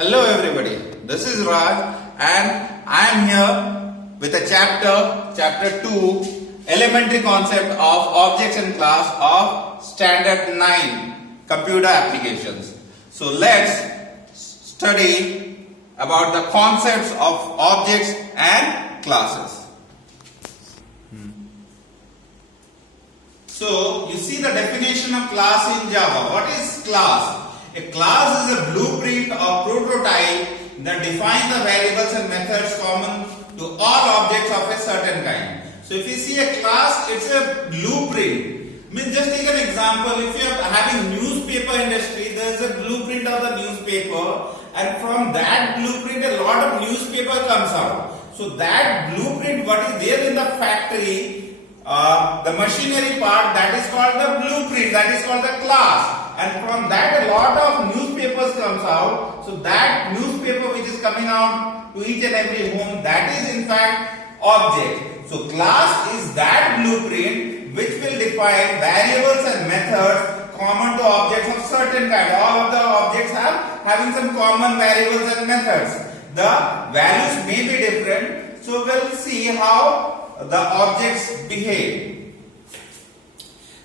Hello everybody, this is Raj and I am here with a chapter 2, elementary concept of objects in class of standard 9 computer applications. So let's study about the concepts of objects and classes. So you see the definition of class in Java. What is class? A class is a blueprint or prototype that defines the variables and methods common to all objects of a certain kind. So if you see a class, it's a blueprint. Means just take an example. If you are having newspaper industry, there is a blueprint of the newspaper, and from that blueprint a lot of newspaper comes out. So that blueprint, what is there in the factory, the machinery part, that is called the blueprint, that is called the class. And from that a lot of newspapers comes out. So that newspaper which is coming out to each and every home, that is in fact object. So class is that blueprint which will define variables and methods common to objects of certain kind. All of the objects having some common variables and methods. The values may be different. So we'll see how the objects behave.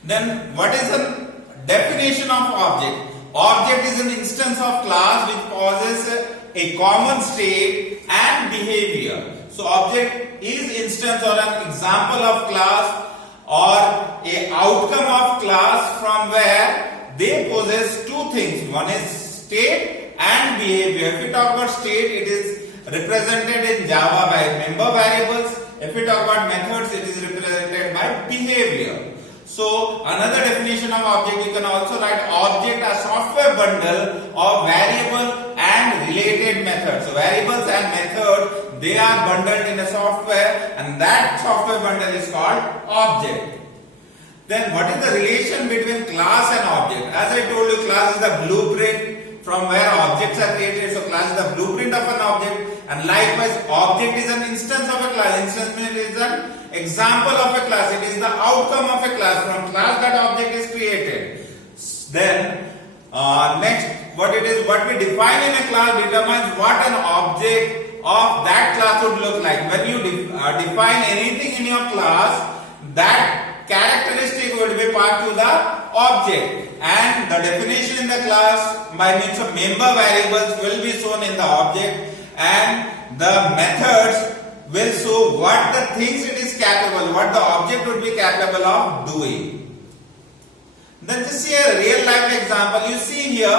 Then what is the definition of object? Object is an instance of class which possesses a common state and behavior. So object is instance or an example of class or a outcome of class from where they possess two things. One is state and behavior. If we talk about state, it is represented in Java by member variables. If we talk about methods, it is represented by behavior. So another definition of object, you can also write object as software bundle of variable and related methods. So variables and methods, they are bundled in a software, and that software bundle is called object. Then what is the relation between class and object? As I told you, class is the blueprint from where objects are created. So class is the blueprint of an object, and likewise object is an instance of a class. Instance means is an example of a class. It is the outcome of a class. From class that object is created. Then next, what we define in a class determines what an object of that class would look like. When you define anything in your class, that characteristic would be part to the object, and the definition in the class by means of member variables will be shown in the object, and the methods will show what the things it is capable, what the object would be capable of doing. Then just see a real life example. You see here,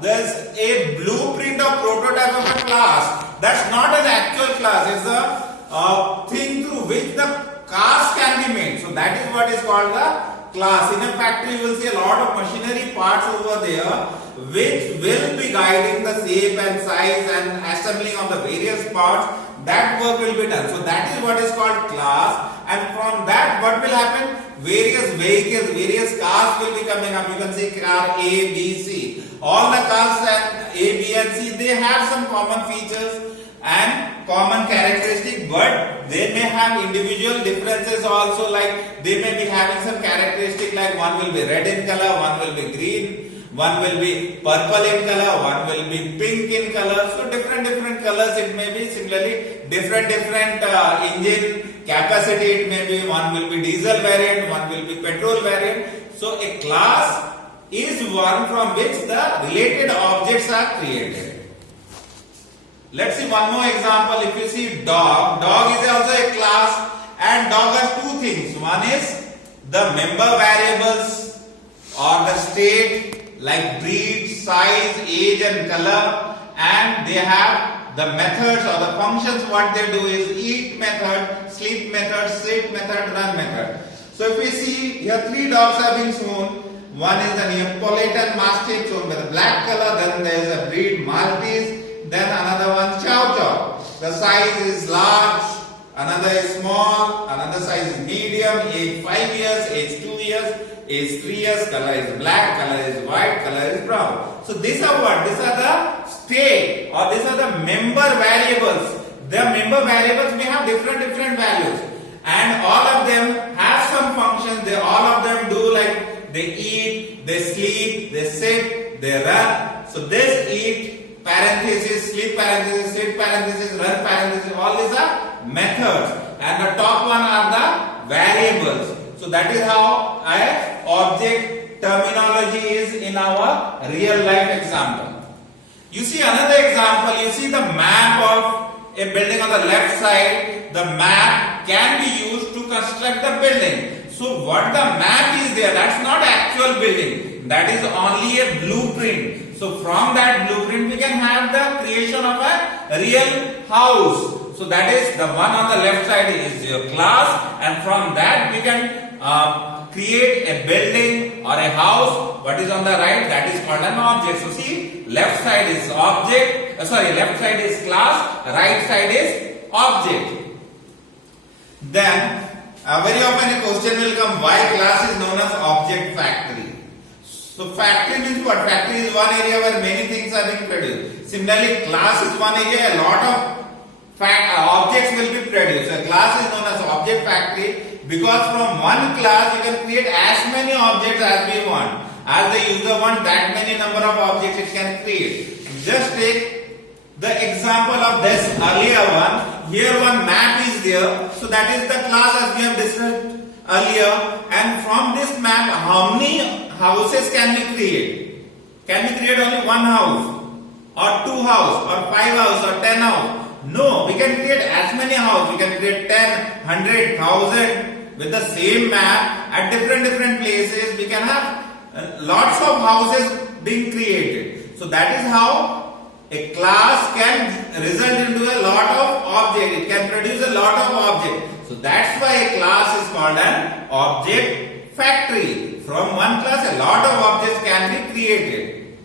there is a blueprint or prototype of a class. That's not an actual class. It's a thing through which the cars can be made. So that is what is called the class. In a factory, you will see a lot of machinery parts over there which will be guiding the shape and size and assembling of the various parts. That work will be done. So that is what is called class, and from that what will happen? Various vehicles, various cars will be coming up. You can see car A, B, C. All the cars and A, B and C, they have some common features and common characteristics, but they may have individual differences also, like they may be having some characteristic like one will be red in color, one will be green, one will be purple in color, one will be pink in color. So different colors it may be. Similarly, different engine capacity it may be. One will be diesel variant, one will be petrol variant. So a class is one from which the related objects are created. Let's see one more example. If you see dog, dog is also a class, and dog has two things. One is the member variables or the state like breed, size, age and color, and they have the methods or the functions. What they do is eat method, sleep method, sit method, run method. So if we see here, three dogs have been shown. One is the Neapolitan Mastiff shown by the black color, then there is a breed Maltese, then another one Chow Chow. The size is large, another is small, another size is medium, age 5 years, age 2 years, age 3 years, color is black, color is white, color is brown. So these are what? These are the state, or these are the member variables. The member variables may have different values, and all of them have some functions. All of them do, like they eat, they sleep, they sit, they run. So this eat parenthesis, sleep parenthesis, sit parenthesis, run parenthesis, all these are methods, and the top one are the variables. So that is how a object terminology is in our real life example. You see another example, you see the map of a building on the left side. The map can be used to construct the building. So what the map is there, that's not actual building, that is only a blueprint. So from that blueprint we can have the creation of a real house. So that is the one on the left side is your class, and from that we can create a building or a house. What is on the right, that is called an object. So see, left side is object, left side is class, right side is object. Then very often a question will come, why class is known as object factory? So factory means what? Factory is one area where many things are being produced. Similarly, class is one area, a lot of objects will be produced. A class is known as object factory because from one class you can create as many objects as we want. As the user wants, that many number of objects it can create. Just take the example of this earlier one. Here one map is there. So that is the class as we have discussed earlier. And from this map, how many houses can we create? Can we create only one house, or two houses, or 5 houses, or 10 houses? No, we can create as many houses. We can create 10, 100, 1,000 with the same map at different places. We can have lots of houses being created. So that is how a class can result into a lot of objects. It can produce a lot of objects. So that's why a class is called an object factory. From one class, a lot of objects can be created.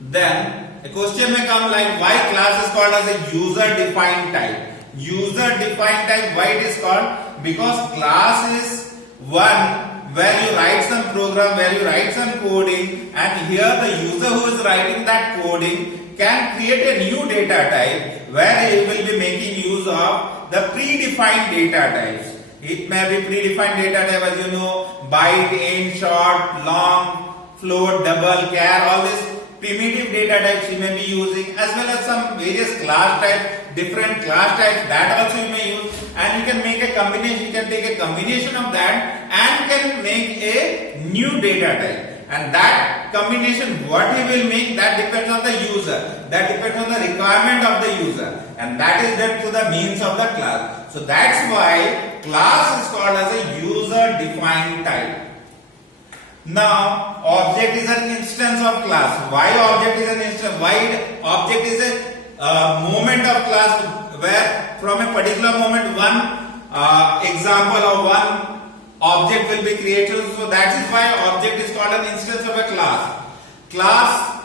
Then a question may come like, why class is called as a user-defined type? User-defined type, why it is called? Because class is one where you write some program, where you write some coding, and here the user who is writing that coding can create a new data type where he will be making use of the predefined data types. It may be predefined data type, as you know, byte, int, short, long, float, double, char, all these primitive data types you may be using, as well as some various class types, different class types, that also you may use, and you can make a combination. You can take a combination of that and can make a new data type. And that combination, what he will make, that depends on the user. That depends on the requirement of the user. And that is done through the means of the class. So that's why class is called as a user-defined type. Now, object is an instance of class. Why object is an instance? Why object is a moment of class where from a particular moment one example of one object will be created. So that is why object is called an instance of a class. Class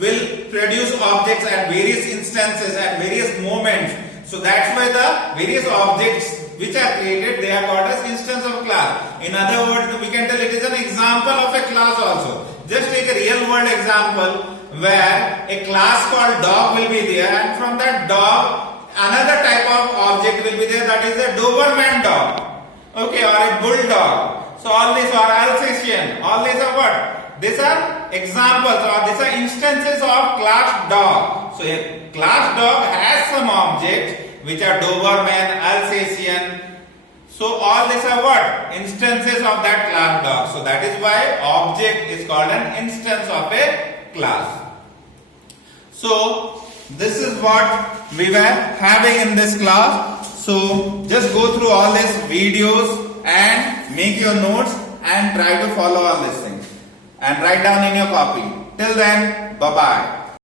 will produce objects at various instances, at various moments. So that's why the various objects which are created, they are called as instance of class. In other words, we can tell it is an example of a class also. Just take a real world example where a class called dog will be there, and from that dog another type of object will be there, that is a Doberman dog, okay, or a bulldog. So all these are Alsatian, all these are what? These are examples, or these are instances of class dog. So a class dog has some objects which are Doberman, Alsatian. So all these are what? Instances of that class dog. So that is why object is called an instance of a class. So this is what we were having in this class. So just go through all these videos and make your notes and try to follow all these things and write down in your copy. Till then, bye bye.